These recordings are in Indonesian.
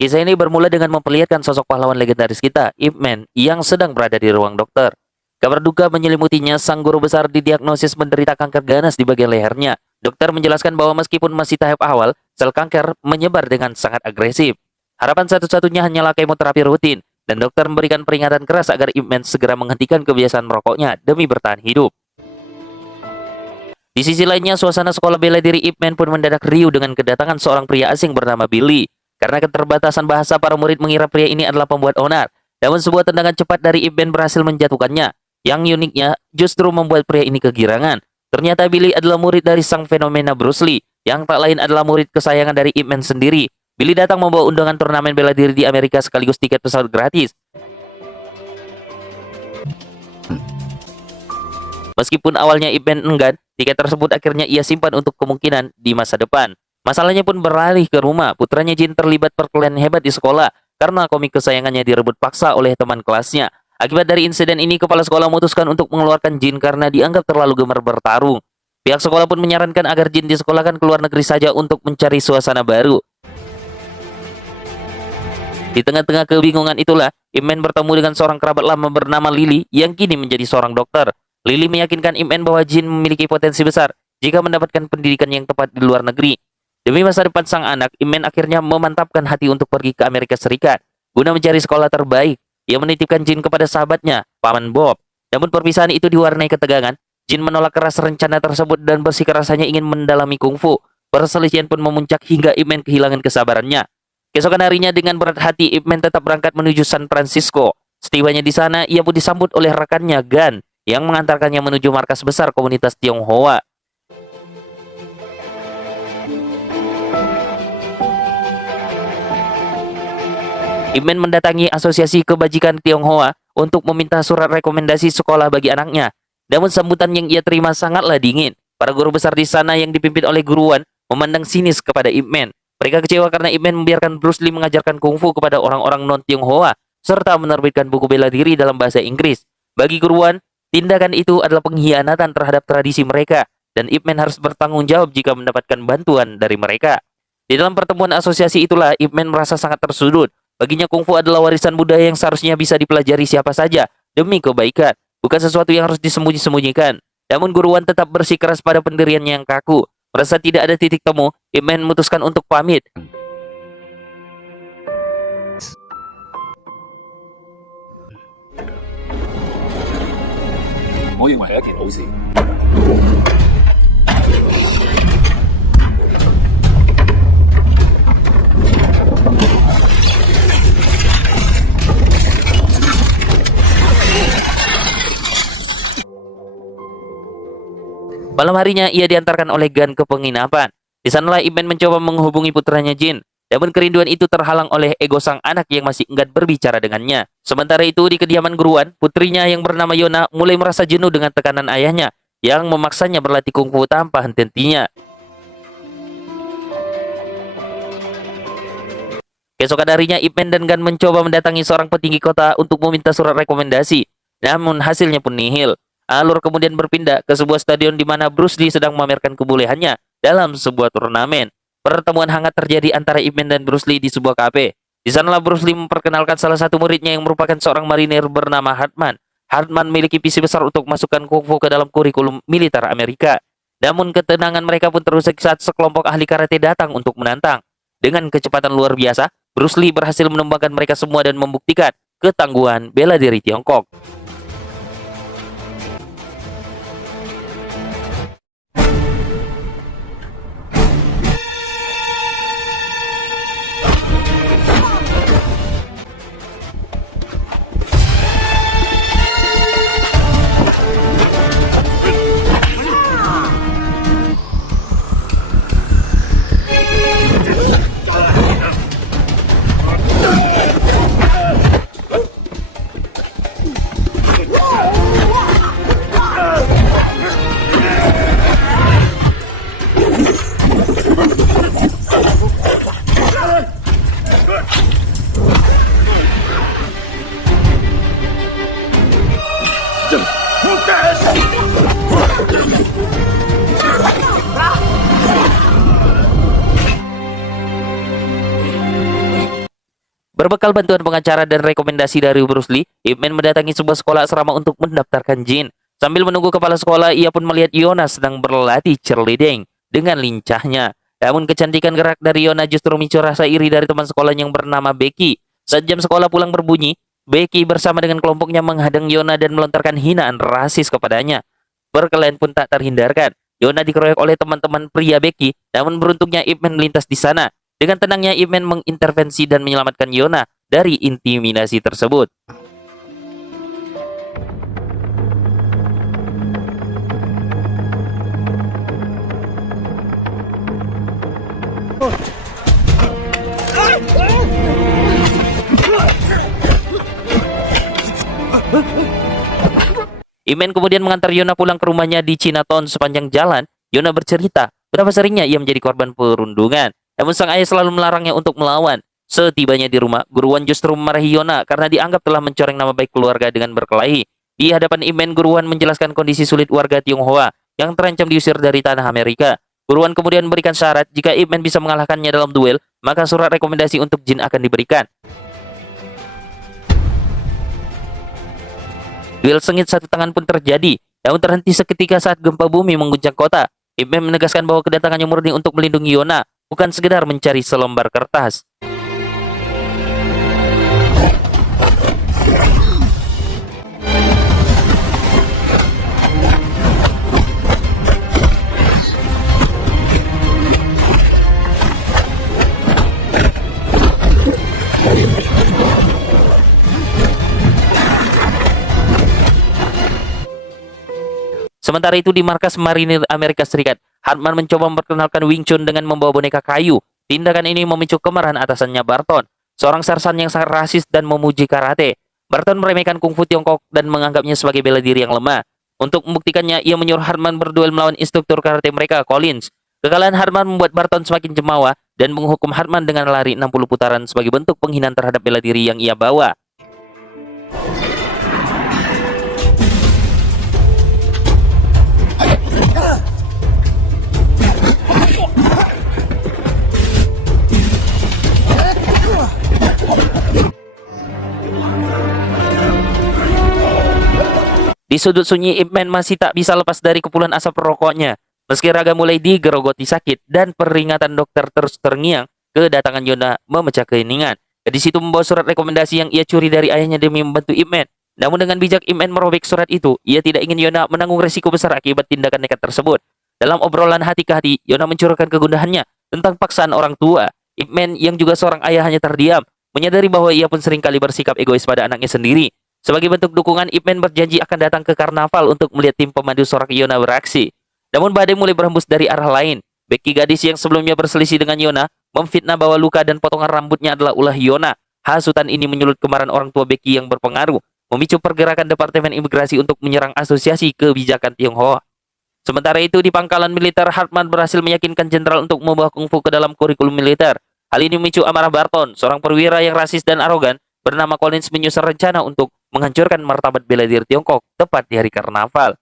Kisah ini bermula dengan memperlihatkan sosok pahlawan legendaris kita, Ip Man, yang sedang berada di ruang dokter. Kabar duka menyelimutinya, sang guru besar didiagnosis menderita kanker ganas di bagian lehernya. Dokter menjelaskan bahwa meskipun masih tahap awal, sel kanker menyebar dengan sangat agresif. Harapan satu-satunya hanyalah kemoterapi rutin, dan dokter memberikan peringatan keras agar Ip Man segera menghentikan kebiasaan merokoknya demi bertahan hidup. Di sisi lainnya, suasana sekolah bela diri Ip Man pun mendadak riuh dengan kedatangan seorang pria asing bernama Billy. Karena keterbatasan bahasa, para murid mengira pria ini adalah pembuat onar. Namun sebuah tendangan cepat dari Ip Man berhasil menjatuhkannya. Yang uniknya, justru membuat pria ini kegirangan. Ternyata Billy adalah murid dari sang fenomena Bruce Lee, yang tak lain adalah murid kesayangan dari Ip Man sendiri. Billy datang membawa undangan turnamen bela diri di Amerika sekaligus tiket pesawat gratis. Meskipun awalnya Ip Man enggan, tiket tersebut akhirnya ia simpan untuk kemungkinan di masa depan. Masalahnya pun beralih ke rumah. Putranya Jin terlibat perkelahian hebat di sekolah karena komik kesayangannya direbut paksa oleh teman kelasnya. Akibat dari insiden ini, kepala sekolah memutuskan untuk mengeluarkan Jin karena dianggap terlalu gemar bertarung. Pihak sekolah pun menyarankan agar Jin disekolahkan ke luar negeri saja untuk mencari suasana baru. Di tengah-tengah kebingungan itulah, Ip Man bertemu dengan seorang kerabat lama bernama Lily yang kini menjadi seorang dokter. Lily meyakinkan Ip Man bahwa Jin memiliki potensi besar jika mendapatkan pendidikan yang tepat di luar negeri. Demi masa depan sang anak, Ip Man akhirnya memantapkan hati untuk pergi ke Amerika Serikat guna mencari sekolah terbaik. Ia menitipkan Jin kepada sahabatnya, Paman Bob. Namun perpisahan itu diwarnai ketegangan. Jin menolak keras rencana tersebut dan bersikeras hanya ingin mendalami kungfu. Perselisihan pun memuncak hingga Ip Man kehilangan kesabarannya. Keesokan harinya dengan berat hati, Ip Man tetap berangkat menuju San Francisco. Setibanya di sana, ia pun disambut oleh rekannya Gan yang mengantarkannya menuju markas besar komunitas Tionghoa. Ip Man mendatangi Asosiasi Kebajikan Tionghoa untuk meminta surat rekomendasi sekolah bagi anaknya. Namun sambutan yang ia terima sangatlah dingin. Para guru besar di sana yang dipimpin oleh guruan memandang sinis kepada Ip Man. Mereka kecewa karena Ip Man membiarkan Bruce Lee mengajarkan kungfu kepada orang-orang non-Tionghoa serta menerbitkan buku bela diri dalam bahasa Inggris. Bagi guruan, tindakan itu adalah pengkhianatan terhadap tradisi mereka dan Ip Man harus bertanggung jawab jika mendapatkan bantuan dari mereka. Di dalam pertemuan asosiasi itulah Ip Man merasa sangat tersudut. Baginya kungfu adalah warisan budaya yang seharusnya bisa dipelajari siapa saja demi kebaikan, bukan sesuatu yang harus disembunyi-sembunyikan. Namun guruan tetap bersikeras pada pendiriannya yang kaku. Merasa tidak ada titik temu, Ip Man memutuskan untuk pamit. 我認為係一件好事。Malam harinya ia diantarkan oleh Gan ke penginapan. Di sanalah Ip Man mencoba menghubungi putranya Jin. Namun kerinduan itu terhalang oleh ego sang anak yang masih enggan berbicara dengannya. Sementara itu di kediaman guruan, putrinya yang bernama Yona mulai merasa jenuh dengan tekanan ayahnya yang memaksanya berlatih kungfu tanpa henti-hentinya. Keesokan harinya Ip Man dan Gan mencoba mendatangi seorang petinggi kota untuk meminta surat rekomendasi. Namun hasilnya pun nihil. Alur kemudian berpindah ke sebuah stadion di mana Bruce Lee sedang memamerkan kebolehannya dalam sebuah turnamen. Pertemuan hangat terjadi antara Ip Man dan Bruce Lee di sebuah kafe. Di sanalah Bruce Lee memperkenalkan salah satu muridnya yang merupakan seorang marinir bernama Hartman. Hartman memiliki visi besar untuk masukkan kungfu ke dalam kurikulum militer Amerika. Namun ketenangan mereka pun terusik saat sekelompok ahli karate datang untuk menantang. Dengan kecepatan luar biasa, Bruce Lee berhasil menumbangkan mereka semua dan membuktikan ketangguhan bela diri Tiongkok. Berbekal bantuan pengacara dan rekomendasi dari Bruce Lee, Ip Man mendatangi sebuah sekolah asrama untuk mendaftarkan Jin. Sambil menunggu kepala sekolah, ia pun melihat Yona sedang berlatih cheerleading dengan lincahnya. Namun kecantikan gerak dari Yona justru memicu rasa iri dari teman sekolah yang bernama Becky. Saat jam sekolah pulang berbunyi, Becky bersama dengan kelompoknya menghadang Yona dan melontarkan hinaan rasis kepadanya. Perkelahian pun tak terhindarkan. Yona dikeroyok oleh teman-teman pria Becky, namun beruntungnya Ip Man melintas di sana. Dengan tenangnya Ip Man mengintervensi dan menyelamatkan Yona dari intimidasi tersebut. Ip Man kemudian mengantar Yona pulang ke rumahnya di Chinatown. Sepanjang jalan, Yona bercerita berapa seringnya ia menjadi korban perundungan. Namun sang ayah selalu melarangnya untuk melawan. Setibanya di rumah, Guruan justru memarahi Yona karena dianggap telah mencoreng nama baik keluarga dengan berkelahi. Di hadapan Ip Man, Guruan menjelaskan kondisi sulit warga Tionghoa yang terancam diusir dari tanah Amerika. Guruan kemudian memberikan syarat jika Ip Man bisa mengalahkannya dalam duel, maka surat rekomendasi untuk Jin akan diberikan. Duel sengit satu tangan pun terjadi, namun terhenti seketika saat gempa bumi mengguncang kota. Ip Man menegaskan bahwa kedatangannya murni untuk melindungi Yona, bukan sekedar mencari selembar kertas. Sementara itu di markas marinir Amerika Serikat, Hartman mencoba memperkenalkan Wing Chun dengan membawa boneka kayu. Tindakan ini memicu kemarahan atasannya Barton, seorang sarsan yang sangat rasis dan memuji karate. Barton meremehkan kungfu Tiongkok dan menganggapnya sebagai bela diri yang lemah. Untuk membuktikannya, ia menyuruh Hartman berduel melawan instruktur karate mereka, Collins. Kekalahan Hartman membuat Barton semakin jemawa dan menghukum Hartman dengan lari 60 putaran sebagai bentuk penghinaan terhadap bela diri yang ia bawa. Di sudut sunyi, Ip Man masih tak bisa lepas dari kepulan asap rokoknya. Meski raga mulai digerogoti sakit dan peringatan dokter terus terngiang, kedatangan Yona memecah keheningan. Di situ membawa surat rekomendasi yang ia curi dari ayahnya demi membantu Ip Man. Namun dengan bijak Ip Man merobek surat itu, ia tidak ingin Yona menanggung resiko besar akibat tindakan nekat tersebut. Dalam obrolan hati ke hati, Yona mencurahkan kegundahannya tentang paksaan orang tua. Ip Man yang juga seorang ayah hanya terdiam, menyadari bahwa ia pun seringkali bersikap egois pada anaknya sendiri. Sebagai bentuk dukungan, Ip Man berjanji akan datang ke karnaval untuk melihat tim pemandu sorak Yona beraksi. Namun badai mulai berhembus dari arah lain. Becky, gadis yang sebelumnya berselisih dengan Yona, memfitnah bahwa luka dan potongan rambutnya adalah ulah Yona. Hasutan ini menyulut kemarahan orang tua Becky yang berpengaruh, memicu pergerakan Departemen Imigrasi untuk menyerang Asosiasi Kebijakan Tionghoa. Sementara itu di pangkalan militer, Hartman berhasil meyakinkan jenderal untuk membawa kungfu ke dalam kurikulum militer. Hal ini memicu amarah Barton, seorang perwira yang rasis dan arogan, bernama Collins menyusun rencana untuk menghancurkan martabat bela diri Tiongkok tepat di hari karnaval.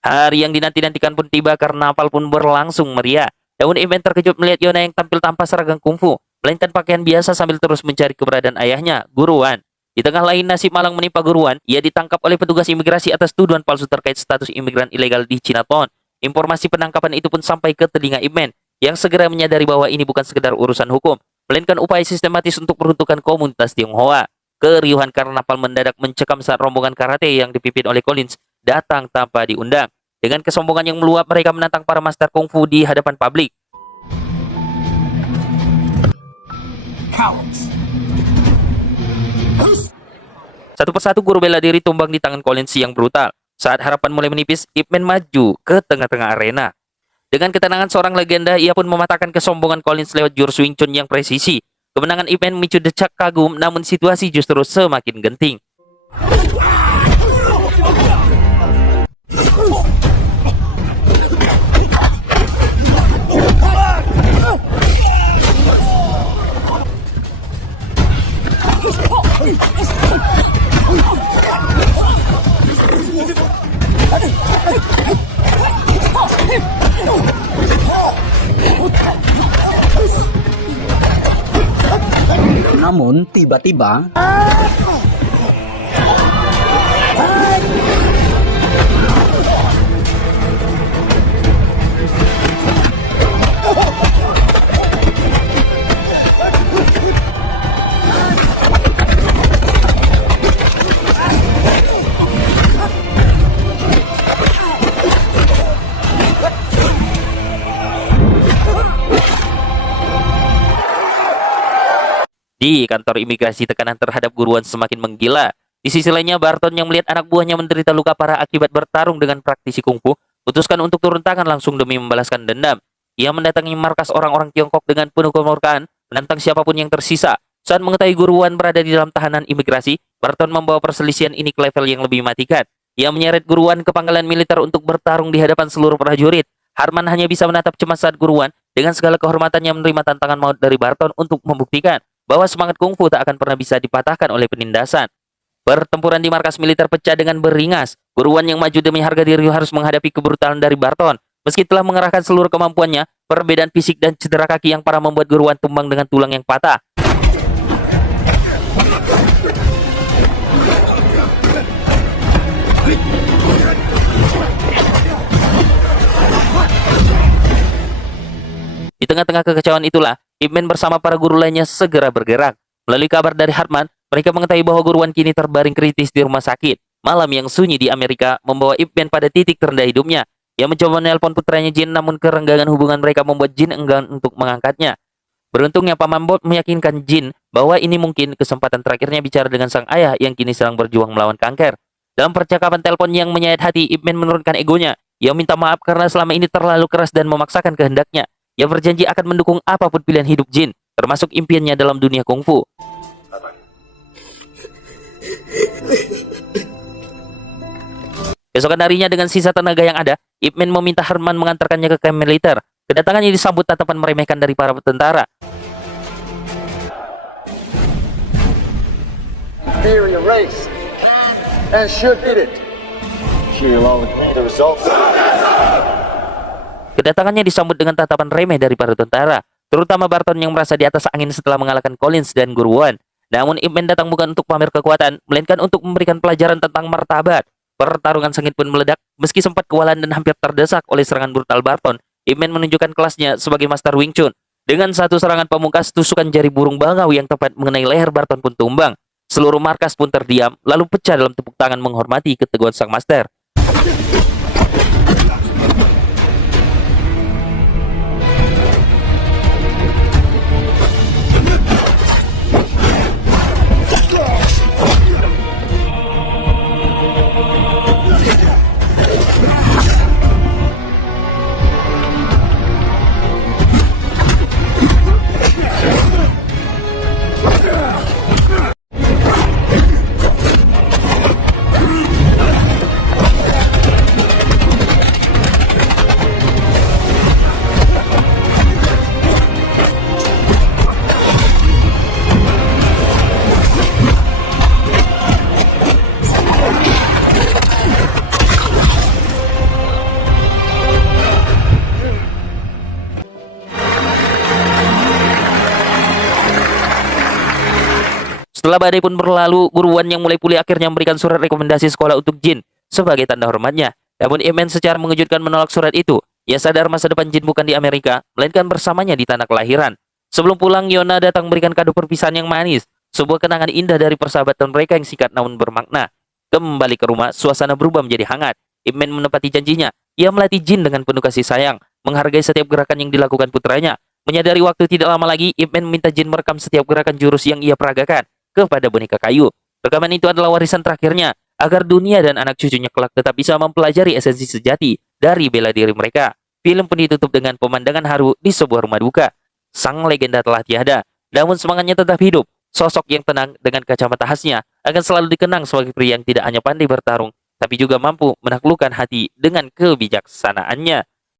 Hari yang dinanti-nantikan pun tiba, karnaval pun berlangsung meriah. Namun Ip Man terkejut melihat Yona yang tampil tanpa seragam kungfu, melainkan pakaian biasa sambil terus mencari keberadaan ayahnya, Guruan. Di tengah lain nasib malang menimpa Guruan, ia ditangkap oleh petugas imigrasi atas tuduhan palsu terkait status imigran ilegal di Chinatown. Informasi penangkapan itu pun sampai ke telinga Ip Man, yang segera menyadari bahwa ini bukan sekedar urusan hukum, melainkan upaya sistematis untuk peruntukan komunitas Tionghoa. Keriuhan karnaval mendadak mencekam saat rombongan karate yang dipimpin oleh Collins datang tanpa diundang. Dengan kesombongan yang meluap, mereka menantang para master kungfu di hadapan publik. Satu persatu guru bela diri tumbang di tangan Collins yang brutal. Saat harapan mulai menipis, Ip Man maju ke tengah-tengah arena. Dengan ketenangan seorang legenda, ia pun mematahkan kesombongan Collins lewat jurus Wing Chun yang presisi. Kemenangan Ip Man memicu decak kagum, namun situasi justru semakin genting. Namun tiba-tiba Di kantor imigrasi, tekanan terhadap guruan semakin menggila. Di sisi lainnya, Barton yang melihat anak buahnya menderita luka parah akibat bertarung dengan praktisi kungfu, putuskan untuk turun tangan langsung demi membalaskan dendam. Ia mendatangi markas orang-orang Tiongkok dengan penuh kemurkaan, menantang siapapun yang tersisa. Saat mengetahui guruan berada di dalam tahanan imigrasi, Barton membawa perselisihan ini ke level yang lebih mematikan. Ia menyeret guruan ke pangkalan militer untuk bertarung di hadapan seluruh prajurit. Harman hanya bisa menatap cemas saat guruan dengan segala kehormatannya menerima tantangan maut dari Barton untuk membuktikan bahwa semangat kungfu tak akan pernah bisa dipatahkan oleh penindasan. Pertempuran di markas militer pecah dengan beringas. Guruan yang maju demi harga diri harus menghadapi kebrutalan dari Barton. Meski telah mengerahkan seluruh kemampuannya, perbedaan fisik dan cedera kaki yang parah membuat guruan tumbang dengan tulang yang patah. Di tengah-tengah kekacauan itulah, Ip Man bersama para guru lainnya segera bergerak. Melalui kabar dari Hartman, mereka mengetahui bahwa guruan kini terbaring kritis di rumah sakit. Malam yang sunyi di Amerika membawa Ip Man pada titik terendah hidupnya. Ia mencoba menelpon putranya Jin, namun kerenggangan hubungan mereka membuat Jin enggan untuk mengangkatnya. Beruntungnya Paman Bob meyakinkan Jin bahwa ini mungkin kesempatan terakhirnya bicara dengan sang ayah yang kini sedang berjuang melawan kanker. Dalam percakapan telepon yang menyayat hati, Ip Man menurunkan egonya. Ia minta maaf karena selama ini terlalu keras dan memaksakan kehendaknya. Ia berjanji akan mendukung apapun pilihan hidup Jin, termasuk impiannya dalam dunia kungfu. Keesokan harinya dengan sisa tenaga yang ada, Ip Man meminta Herman mengantarkannya ke kamp militer. Kedatangannya disambut tatapan meremehkan dari para tentara. Inferior race and should eat it. She along with me the results. Kedatangannya disambut dengan tatapan remeh dari para tentara, terutama Barton yang merasa di atas angin setelah mengalahkan Collins dan guruan. Namun Ip Man datang bukan untuk pamer kekuatan, melainkan untuk memberikan pelajaran tentang martabat. Pertarungan sengit pun meledak, meski sempat kewalahan dan hampir terdesak oleh serangan brutal Barton. Ip Man menunjukkan kelasnya sebagai Master Wing Chun. Dengan satu serangan pamungkas, tusukan jari burung bangau yang tepat mengenai leher Barton pun tumbang. Seluruh markas pun terdiam, lalu pecah dalam tepuk tangan menghormati keteguhan sang master. Setelah badai pun berlalu, guruan yang mulai pulih akhirnya memberikan surat rekomendasi sekolah untuk Jin sebagai tanda hormatnya. Namun Ip Man secara mengejutkan menolak surat itu. Ia sadar masa depan Jin bukan di Amerika, melainkan bersamanya di tanah kelahiran. Sebelum pulang, Yona datang memberikan kado perpisahan yang manis, sebuah kenangan indah dari persahabatan mereka yang singkat namun bermakna. Kembali ke rumah, suasana berubah menjadi hangat. Ip Man menepati janjinya. Ia melatih Jin dengan penuh kasih sayang, menghargai setiap gerakan yang dilakukan putranya. Menyadari waktu tidak lama lagi, Ip Man meminta Jin merekam setiap gerakan jurus yang ia peragakan kepada boneka kayu. Rekaman itu adalah warisan terakhirnya, agar dunia dan anak cucunya kelak tetap bisa mempelajari esensi sejati dari bela diri mereka. Film pun ditutup dengan pemandangan haru di sebuah rumah duka. Sang legenda telah tiada, namun semangatnya tetap hidup. Sosok yang tenang dengan kacamata khasnya akan selalu dikenang sebagai pria yang tidak hanya pandai bertarung, tapi juga mampu menaklukkan hati dengan kebijaksanaannya.